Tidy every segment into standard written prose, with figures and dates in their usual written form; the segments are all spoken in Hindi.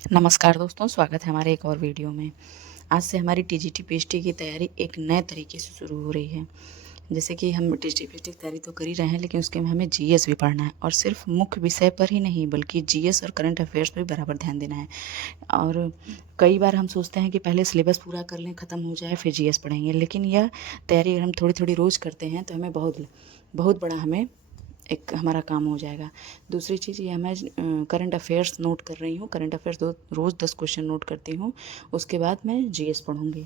नमस्कार दोस्तों, स्वागत है हमारे एक और वीडियो में। आज से हमारी टीजीटी पीएचडी की तैयारी एक नए तरीके से शुरू हो रही है। जैसे कि हम टीजीटी पीएचडी की तैयारी तो कर ही रहे हैं, लेकिन उसके में हमें जीएस भी पढ़ना है और सिर्फ मुख्य विषय पर ही नहीं बल्कि जीएस और करंट अफेयर्स पर भी बराबर ध्यान देना है। और कई बार हम सोचते हैं कि पहले सिलेबस पूरा कर लें, ख़त्म हो जाए, फिर जीएस पढ़ेंगे, लेकिन यह तैयारी अगर हम थोड़ी-थोड़ी रोज़ करते हैं तो हमें बहुत बड़ा हमें एक हमारा काम हो जाएगा। दूसरी चीज़ ये मैं करंट अफेयर्स नोट कर रही हूँ। करंट अफेयर्स रोज़ 10 क्वेश्चन नोट करती हूँ। उसके बाद मैं जीएस पढ़ूँगी।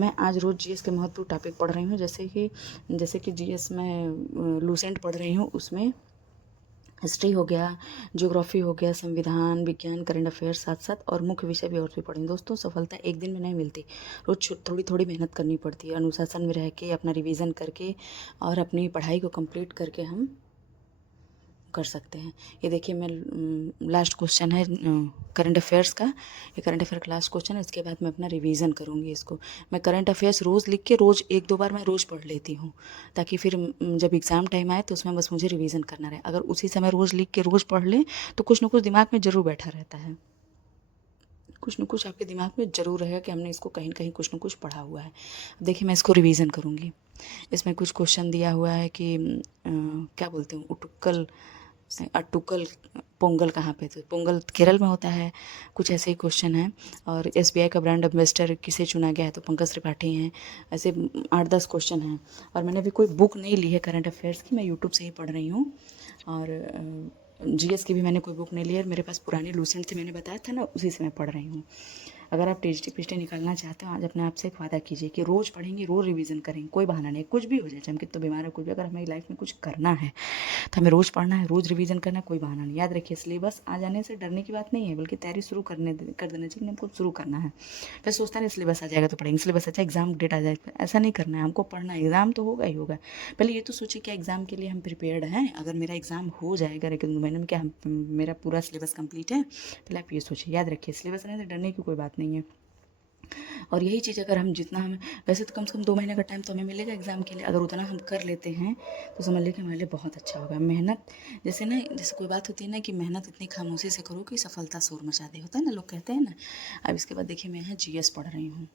मैं आज रोज़ जीएस के महत्वपूर्ण टॉपिक पढ़ रही हूँ। जैसे कि जीएस में लूसेंट पढ़ रही हूँ। उसमें हिस्ट्री हो गया, ज्योग्राफी हो गया, संविधान, विज्ञान, करंट अफेयर्स साथ साथ और मुख्य विषय भी और भी पढ़ेंगे। दोस्तों, सफलता एक दिन में नहीं मिलती। रोज़ थोड़ी थोड़ी मेहनत करनी पड़ती है। अनुशासन में रह के, अपना रिवीजन करके और अपनी पढ़ाई को कंप्लीट करके हम कर सकते हैं। ये देखिए, मैं लास्ट क्वेश्चन है करंट अफेयर्स का। ये करंट अफेयर का लास्ट क्वेश्चन है। इसके बाद मैं अपना रिवीजन करूँगी इसको। मैं करंट अफेयर्स रोज़ लिख के रोज़ 1-2 बार मैं रोज़ पढ़ लेती हूँ, ताकि फिर जब एग्ज़ाम टाइम आए तो उसमें बस मुझे रिवीजन करना रहे। अगर उसी समय रोज़ लिख के रोज़ पढ़ लें तो कुछ ना कुछ दिमाग में ज़रूर बैठा रहता है। कुछ न कुछ आपके दिमाग में ज़रूर रहेगा कि हमने इसको कहीं न कहीं कुछ न कुछ पढ़ा हुआ है। देखिए, मैं इसको रिवीजन करूँगी। इसमें कुछ क्वेश्चन दिया हुआ है कि क्या बोलते हैं, उटुक्कल अटुकल पोंगल कहाँ पे, तो पोंगल केरल में होता है। कुछ ऐसे ही क्वेश्चन हैं। और एसबीआई का ब्रांड एम्बेसडर किसे चुना गया है, तो पंकज त्रिपाठी हैं। ऐसे 8-10 क्वेश्चन हैं। और मैंने अभी कोई बुक नहीं ली है करंट अफेयर्स की, मैं यूट्यूब से ही पढ़ रही हूँ। और जीएस की भी मैंने कोई बुक नहीं ली है। मेरे पास पुरानी लूसेंट थी, मैंने बताया था ना, उसी से मैं पढ़ रही हूँ। अगर आप टीजीटी पीएचडी निकालना चाहते हो, आज अपने आप से एक वादा कीजिए कि रोज़ पढ़ेंगे, रोज़ रिवीजन करेंगे। कोई बहाना नहीं, कुछ भी हो जाए, चाहे हम कितना बीमार है, कुछ भी, अगर हमें लाइफ में कुछ करना है तो हमें रोज़ पढ़ना है, रोज़ रिवीजन करना है। कोई बहाना नहीं। याद रखिए, सिलेबस आ जाने से डरने की बात नहीं है, बल्कि तैयारी शुरू कर देना चाहिए। हमको शुरू करना है। फिर सोचता नहीं सिलेबस आ जाएगा तो पढ़ेंगे, सिलेबस अच्छा एग्जाम डेट आ जाएगा, ऐसा नहीं करना है। हमको पढ़ना है, एग्जाम तो होगा ही होगा। पहले ये तो सोचिए कि एग्जाम के लिए हम प्रिपेयर्ड हैं। अगर मेरा एग्जाम हो जाएगा 1-2 महीने में, क्या मेरा पूरा सिलेबस कंप्लीट है? पहले आप ये सोचिए। याद रखिए, सिलेबस रहने से डरने की कोई बात नहीं है। और यही चीज़ अगर हम जितना हमें, वैसे तो कम से कम 2 महीने का टाइम तो हमें मिलेगा एग्ज़ाम के लिए, अगर उतना हम कर लेते हैं तो समझ लीजिए हमारे लिए बहुत अच्छा होगा। मेहनत, जैसे कोई बात होती है ना कि मेहनत इतनी खामोशी से करो कि सफलता शोर मचा दे, होता है ना, लोग कहते हैं ना। अब इसके बाद देखिए, मैं यहाँ जीएस पढ़ रही हूँ।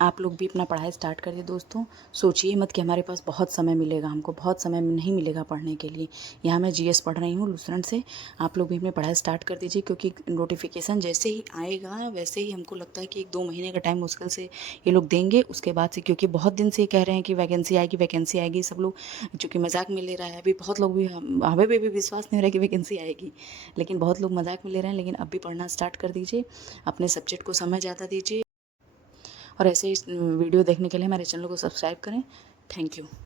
आप लोग भी अपना पढ़ाई स्टार्ट करिए दोस्तों। सोचिए मत कि हमारे पास बहुत समय मिलेगा, हमको बहुत समय नहीं मिलेगा पढ़ने के लिए। यहाँ मैं जीएस पढ़ रही हूँ लूसरन से। आप लोग भी अपनी पढ़ाई स्टार्ट कर दीजिए, क्योंकि नोटिफिकेशन जैसे ही आएगा वैसे ही हमको लगता है कि 1-2 महीने का टाइम मुश्किल से ये लोग देंगे। उसके बाद से, क्योंकि बहुत दिन से ये कह रहे हैं कि वैकेंसी आएगी, वैकेंसी आएगी, सब लोग चूँकि मजाक में ले रहा है। अभी बहुत लोग भी, हमें भी विश्वास नहीं हो रहा है कि वैकेंसी आएगी, लेकिन बहुत लोग मजाक में ले रहे हैं। लेकिन अब भी पढ़ना स्टार्ट कर दीजिए, अपने सब्जेक्ट को समय ज़्यादा दीजिए। और ऐसे ही वीडियो देखने के लिए हमारे चैनल को सब्सक्राइब करें। Thank you.